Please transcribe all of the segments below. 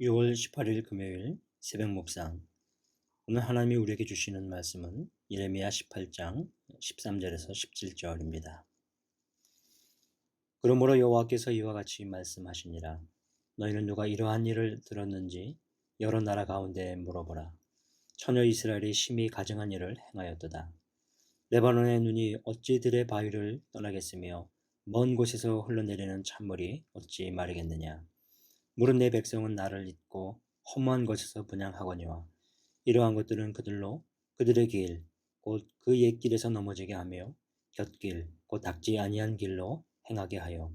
6월 18일 금요일 새벽 묵상. 오늘 하나님이 우리에게 주시는 말씀은 예레미야 18장 13절에서 17절입니다. 그러므로 여호와께서 이와 같이 말씀하시니라. 너희는 누가 이러한 일을 들었는지 여러 나라 가운데 물어보라. 처녀 이스라엘이 심히 가증한 일을 행하였도다. 레바논의 눈이 어찌 들의 바위를 떠나겠으며 먼 곳에서 흘러내리는 찬물이 어찌 마르겠느냐. 물은 내 백성은 나를 잊고 허무한 곳에서 분향하거니와 이러한 것들은 그들로 그들의 길 곧 그 옛길에서 넘어지게 하며 곁길 곧 닦지 아니한 길로 행하게 하여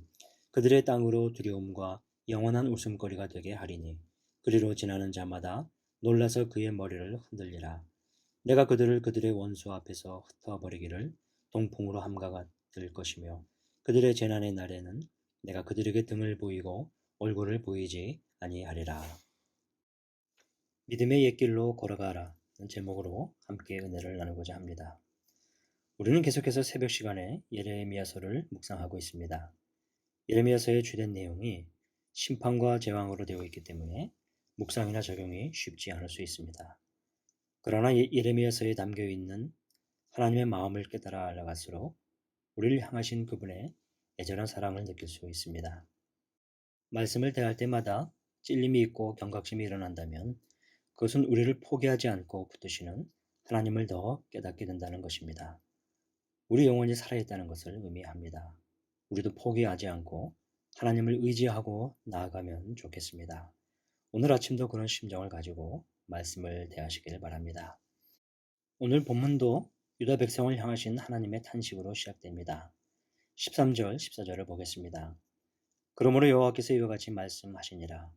그들의 땅으로 두려움과 영원한 웃음거리가 되게 하리니 그리로 지나는 자마다 놀라서 그의 머리를 흔들리라. 내가 그들을 그들의 원수 앞에서 흩어버리기를 동풍으로 함과 같을 것이며 그들의 재난의 날에는 내가 그들에게 등을 보이고 얼굴을 보이지 아니하리라. 믿음의 옛길로 걸어가라 는 제목으로 함께 은혜를 나누고자 합니다. 우리는 계속해서 새벽 시간에 예레미야서를 묵상하고 있습니다. 예레미야서의 주된 내용이 심판과 제왕으로 되어 있기 때문에 묵상이나 적용이 쉽지 않을 수 있습니다. 그러나 예레미야서에 담겨 있는 하나님의 마음을 깨달아 알아갈수록 우리를 향하신 그분의 애절한 사랑을 느낄 수 있습니다. 말씀을 대할 때마다 찔림이 있고 경각심이 일어난다면 그것은 우리를 포기하지 않고 붙드시는 하나님을 더 깨닫게 된다는 것입니다. 우리 영혼이 살아있다는 것을 의미합니다. 우리도 포기하지 않고 하나님을 의지하고 나아가면 좋겠습니다. 오늘 아침도 그런 심정을 가지고 말씀을 대하시길 바랍니다. 오늘 본문도 유다 백성을 향하신 하나님의 탄식으로 시작됩니다. 13절, 14절을 보겠습니다. 그러므로 여호와께서 이와 같이 말씀하시니라.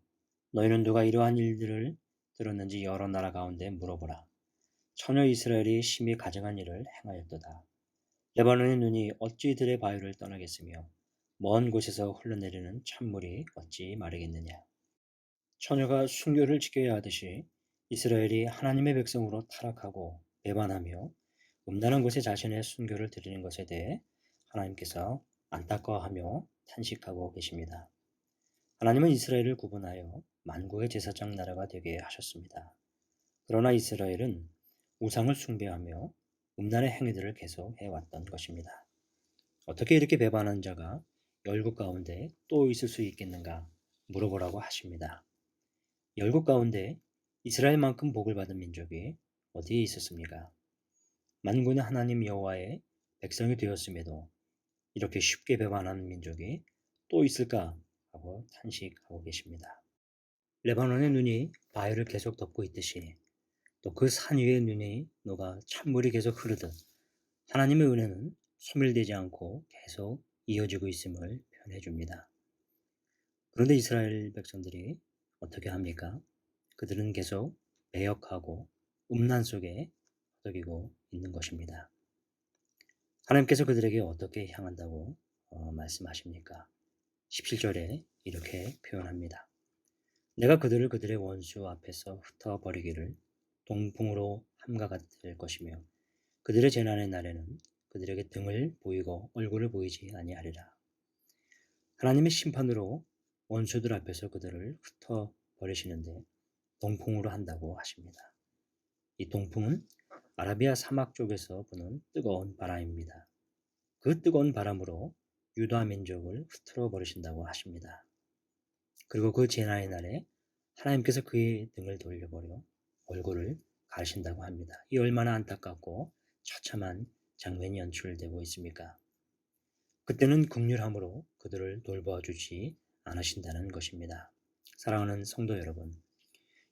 너희는 누가 이러한 일들을 들었는지 여러 나라 가운데 물어보라. 처녀 이스라엘이 심히 가증한 일을 행하였도다. 레바논의 눈이 어찌 들의 바위를 떠나겠으며 먼 곳에서 흘러내리는 찬물이 어찌 마르겠느냐. 처녀가 순교를 지켜야 하듯이 이스라엘이 하나님의 백성으로 타락하고 배반하며 음란한 곳에 자신의 순교를 드리는 것에 대해 하나님께서 안타까워하며 탄식하고 계십니다. 하나님은 이스라엘을 구분하여 만국의 제사장 나라가 되게 하셨습니다. 그러나 이스라엘은 우상을 숭배하며 음란의 행위들을 계속 해왔던 것입니다. 어떻게 이렇게 배반한 자가 열국 가운데 또 있을 수 있겠는가 물어보라고 하십니다. 열국 가운데 이스라엘만큼 복을 받은 민족이 어디에 있었습니까? 만군의 하나님 여호와의 백성이 되었음에도 이렇게 쉽게 배반하는 민족이 또 있을까 하고 탄식하고 계십니다. 레바논의 눈이 바위를 계속 덮고 있듯이 또 그 산 위의 눈이 녹아 찬물이 계속 흐르듯 하나님의 은혜는 소멸되지 않고 계속 이어지고 있음을 표현해 줍니다. 그런데 이스라엘 백성들이 어떻게 합니까? 그들은 계속 배역하고 음란 속에 허덕이고 있는 것입니다. 하나님께서 그들에게 어떻게 향한다고 말씀하십니까? 17절에 이렇게 표현합니다. 내가 그들을 그들의 원수 앞에서 흩어버리기를 동풍으로 함과 같을 것이며 그들의 재난의 날에는 그들에게 등을 보이고 얼굴을 보이지 아니하리라. 하나님의 심판으로 원수들 앞에서 그들을 흩어버리시는데 동풍으로 한다고 하십니다. 이 동풍은 아라비아 사막 쪽에서 부는 뜨거운 바람입니다. 그 뜨거운 바람으로 유다 민족을 흐트러 버리신다고 하십니다. 그리고 그 재난의 날에 하나님께서 그의 등을 돌려버려 얼굴을 가리신다고 합니다. 이 얼마나 안타깝고 처참한 장면이 연출되고 있습니까? 그때는 긍휼함으로 그들을 돌봐주지 않으신다는 것입니다. 사랑하는 성도 여러분,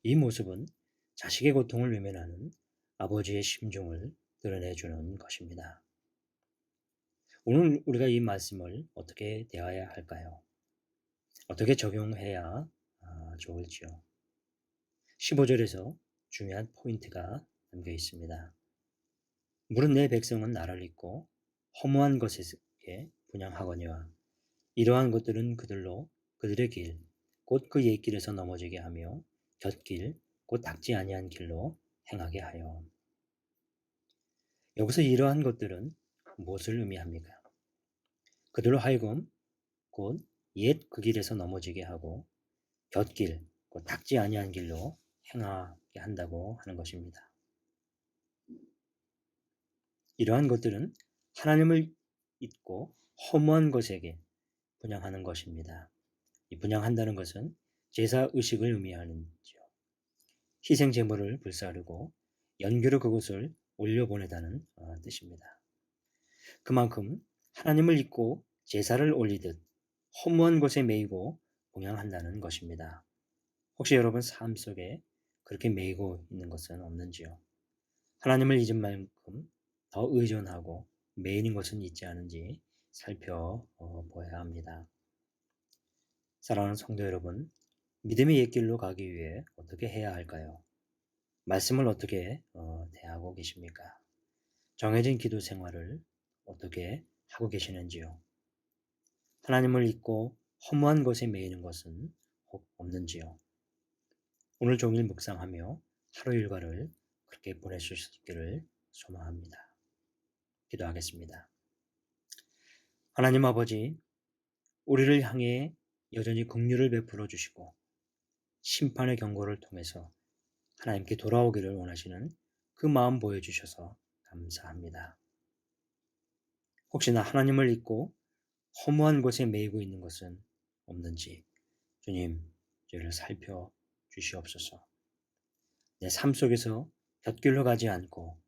이 모습은 자식의 고통을 외면하는 아버지의 심정을 드러내주는 것입니다. 오늘 우리가 이 말씀을 어떻게 대해야 할까요? 어떻게 적용해야 좋을지요? 15절에서 중요한 포인트가 담겨 있습니다. 물은 내 백성은 나를 잊고 허무한 것에 분향하거니와 이러한 것들은 그들로 그들의 길, 곧 그 옛길에서 넘어지게 하며 곁길, 곧 닦지 아니한 길로 행하게 하여. 여기서 이러한 것들은 무엇을 의미합니까? 그들로 하여금 곧 옛 그 길에서 넘어지게 하고 곁길, 닦지 아니한 길로 행하게 한다고 하는 것입니다. 이러한 것들은 하나님을 잊고 허무한 것에게 분향하는 것입니다. 이 분향한다는 것은 제사 의식을 의미하는지요. 희생 제물을 불사르고 연교로 그것을 올려보내다는 뜻입니다. 그만큼 하나님을 잊고 제사를 올리듯 허무한 것에 매이고 봉양한다는 것입니다. 혹시 여러분 삶 속에 그렇게 매이고 있는 것은 없는지요? 하나님을 잊은 만큼 더 의존하고 매이는 것은 있지 않은지 살펴보아야 합니다. 사랑하는 성도 여러분, 믿음의 옛길로 가기 위해 어떻게 해야 할까요? 말씀을 어떻게 대하고 계십니까? 정해진 기도 생활을 어떻게 하고 계시는지요? 하나님을 잊고 허무한 것에 매이는 것은 없는지요? 오늘 종일 묵상하며 하루 일과를 그렇게 보내실 수 있기를 소망합니다. 기도하겠습니다. 하나님 아버지, 우리를 향해 여전히 긍휼을 베풀어 주시고 심판의 경고를 통해서 하나님께 돌아오기를 원하시는 그 마음 보여주셔서 감사합니다. 혹시나 하나님을 잊고 허무한 곳에 매이고 있는 것은 없는지 주님, 저를 살펴주시옵소서. 내 삶 속에서 곁길로 가지 않고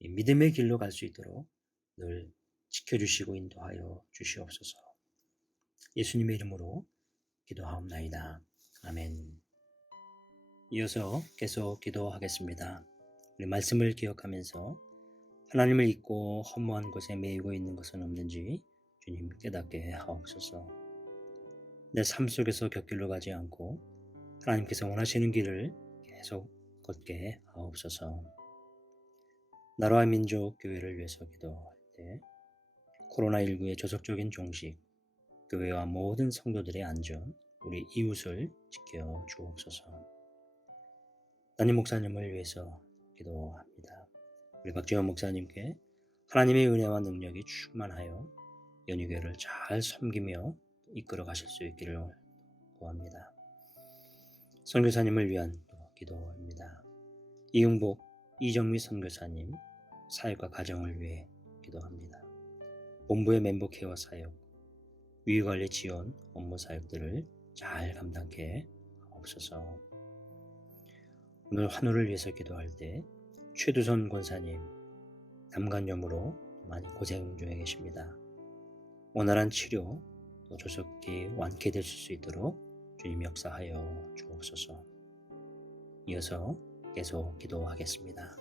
믿음의 길로 갈 수 있도록 늘 지켜주시고 인도하여 주시옵소서. 예수님의 이름으로 기도하옵나이다. 아멘. 이어서 계속 기도하겠습니다. 우리 말씀을 기억하면서 하나님을 잊고 허무한 곳에 매이고 있는 것은 없는지 주님 깨닫게 하옵소서. 내 삶 속에서 곁길로 가지 않고 하나님께서 원하시는 길을 계속 걷게 하옵소서. 나라와 민족 교회를 위해서 기도할 때 코로나19의 조속적인 종식, 교회와 모든 성도들의 안전, 우리 이웃을 지켜 주옵소서. 담임 목사님을 위해서 기도합니다. 우리 박지원 목사님께 하나님의 은혜와 능력이 충만하여 연희교회를 잘 섬기며 이끌어 가실 수 있기를 구합니다. 선교사님을 위한 기도입니다. 이응복, 이정미 선교사님 사역과 가정을 위해 기도합니다. 본부의 멤버 케어 사역, 위기관리 지원 업무 사역들을 잘 감당케 하옵소서. 오늘 환우를 위해서 기도할 때 최두선 권사님 담간염으로 많이 고생 중에 계십니다. 원활한 치료 또 조속히 완쾌될 수 있도록 주님 역사하여 주옵소서. 이어서 계속 기도하겠습니다.